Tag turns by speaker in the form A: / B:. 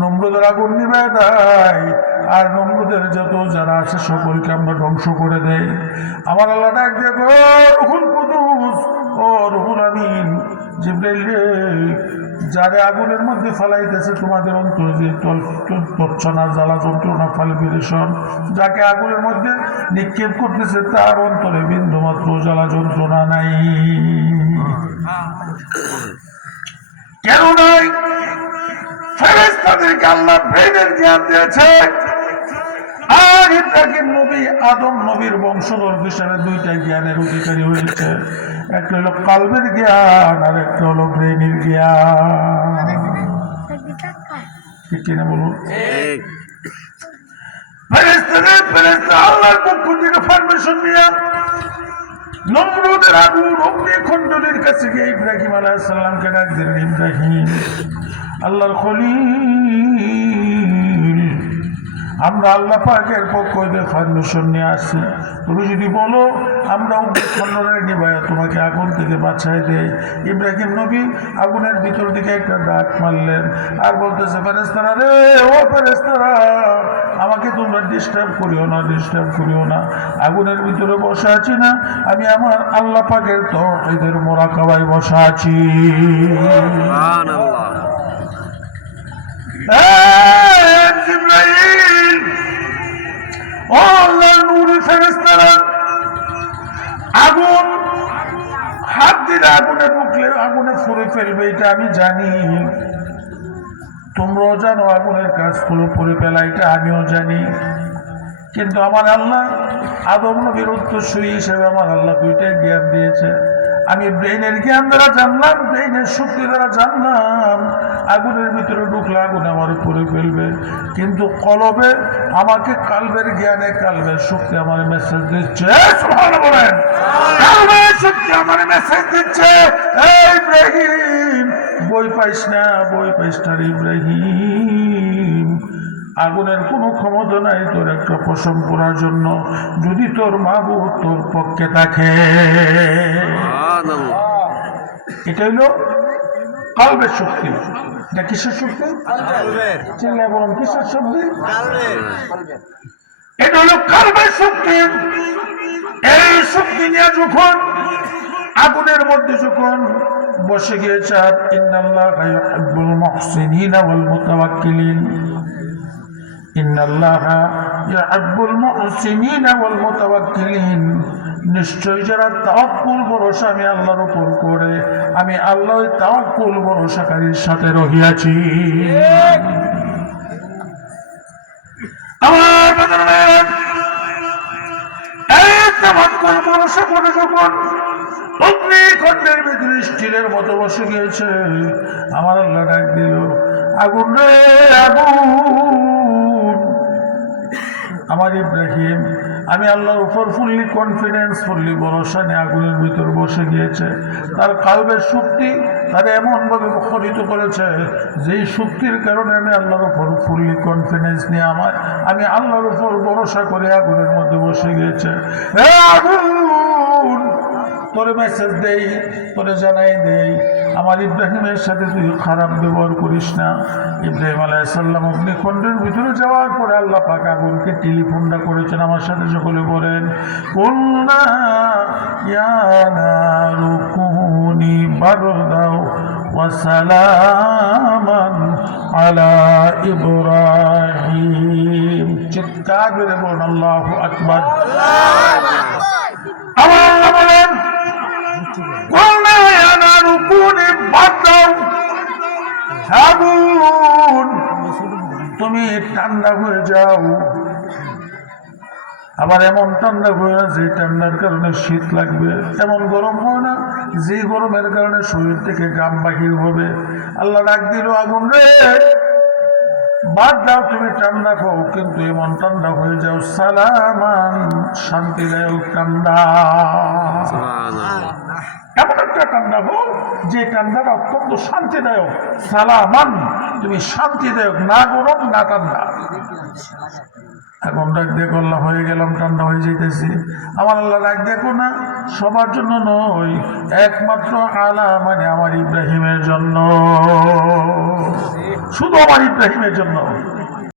A: নম্রদের আগুন নিবে দেয়, আর নম্রদের যত যারা আছে সকলকে আমরা ধ্বংস করে দেই। আমার আল্লাহ ডাক দিয়ে গো ও রুহুল আমিন জিব্রাইল যারে আগুনের মধ্যে ফেলাইতেছে তোমাদের অন্তর যে তৎসনা, জ্বালা, যন্ত্রণা ফালবিরেশন যাকে আগুনের মধ্যে নিক্ষেপ করতেছে, তার অন্তরে বিন্দুমাত্র জ্বালা, যন্ত্রণা নাই। আল্লাহ ব্রেনের জ্ঞান দিয়েছে। আর ইব্রাহিম নবী আদম নবীর বংশধর হিসেবে দুইটা জ্ঞানের অধিকারী হয়েছে। একটা হলো কালবের জ্ঞান আর একটা হলো ব্রেনের জ্ঞান। ঠিক কিনা বলুন? ফেরেস্তাদের ফেরেস্তা আল্লাহর পক্ষ থেকে পারমিশন নিয়ে নমরুদের আগুন অগ্নি খণ্ডলীর কাছে গিয়ে ইব্রাহিম আলাহিসাল্লামকে ডাক দিলেন ইব্রাহিম আল্লাহর খলিল। আমরা আল্লাহ পাকের পক্ষ পারমিশন নিয়ে আসছি। তুমি যদি বলো আমরা খণ্ডলের নিবায় তোমাকে আগুন থেকে বাঁচাই দেয় ইব্রাহিম নবী আগুনের ভিতর দিকে একটা ডাক মারলেন আর বলতেছে ফেরেস্তারা রে ও ফেরেস্তারা আমাকে তোমরা ডিস্টার্ব করিও না ডিস্টার্ব করিও না। আগুনের ভিতরে বসে আছি না আমি আমার আল্লাহ পাকের তো এদের মোরা কাবায় বসা আছি। জানি। তোমরাও জানো আগুনের কাজগুলো ফেলা, এটা আমিও জানি। কিন্তু আমার আল্লাহ, আদম নবীর উত্তরসূরি হিসেবে আমার আল্লাহ দুইটাই জ্ঞান দিয়েছে। আমি ব্রেইনের জ্ঞান দ্বারা জানলাম, ব্রেইনের শক্তি দ্বারা জানলাম, আগুনের ভিতরে ঢুকলে আগুন আমার উপরে ফেলবে। কিন্তু কলবে আমাকে কালবের জ্ঞানে, কালবের শক্তি আমার মেসেজ দিচ্ছে। শক্তি মেসেজ দিচ্ছে। বই পাইস না, বই পাইস না ইব্রাহিম। আগুনের কোনো ক্ষমতা নাই তোর একটা পশম করার জন্য। যদি তোর মাহবুব তোর পক্ষে থাকে। এটা হইল কালবের শক্তি। এটা কিসের শক্তি? চিল্লায় বলুন কিসের শক্তি? এটা হলো কালবের শক্তি। এই শক্তি নিয়ে যখন আগুনের মধ্যে যখন বসে গিয়েছে ইন্নাল্লাহ ইউহিব্বুল মুহসিনিনা ওয়াল মুতাওয়াক্কিলিন। নিশ্চয় যারা তাওয়াক্কুল ভরসা আমি আল্লাহর উপর করে, আমি আল্লাহ তাওয়াক্কুল ভরসাকারীর সাথে রহিয়াছি। আমার তাওয়াক্কুল ভরসা করে যখন অগ্নিখণ্ডের ভিতরে স্টিলের মতো বসে গিয়েছে, আমার আল্লাহ ডাক দিল, আগুন রে, আগুন! আমার ইব্রাহিম, আমি আল্লাহর উপর ফুললি কনফিডেন্স ফুললি ভরসা নিয়ে আগুনের ভিতর বসে গিয়েছে। তার কালবের শক্তি তারা এমনভাবে মুখরিত করেছে, যেই শক্তির কারণে আমি আল্লাহর উপর ফুললি কনফিডেন্স নিয়ে আমার আমি আল্লাহর উপর ভরসা করে আগুনের মধ্যে বসে গিয়েছে। আগুন! তোরে মেসেজ দেই তোরে জানাই দেই। আমার ইব্রাহিমের সাথে তুই খারাপ ব্যবহার করিস না। ইব্রাহিম আলাইসাল্লাম অগ্নিখণ্ডের ভিতরে যাওয়ার পরে আল্লাহ পাক আগুনকে টেলিফোনটা করেছেন আমার সাথে সকলে বলেন কন্যা ইয়ানারু কুনি বারদাও ওয়াসালামান আলা ইব্রাহিম। চিৎকার করে বলুন আল্লাহু আকবার। আমার তুমি ঠান্ডা হয়ে যাও। আবার এমন ঠান্ডা হয়ে যে ঠান্ডার কারণে শীত লাগবে। এমন গরম হয় না, যে গরমের কারণে শরীর থেকে গাম বাহির হবে। আল্লাহ ডাক দিল, আগুন রে! বাদ দাও, তুমি ঠান্ডা খাও, কিন্তু এমন ঠান্ডা হয়ে যাও, সালামান শান্তিদায়ক ঠান্ডা। একটা ঠান্ডা হোক যে ঠান্ডাটা অত্যন্ত শান্তিদায়ক। সালামান, তুমি শান্তিদায়ক, না গরম, না ঠান্ডা এখন ডাক দিয়ে আল্লাহ হয়ে গেলাম ঠান্ডা হয়ে যেতেছি আমার আল্লাহ ডাক দেখো না, সবার জন্য নয়, একমাত্র আলা মানে আমার ইব্রাহিমের জন্য। শুধু আমার ইব্রাহিমের জন্য।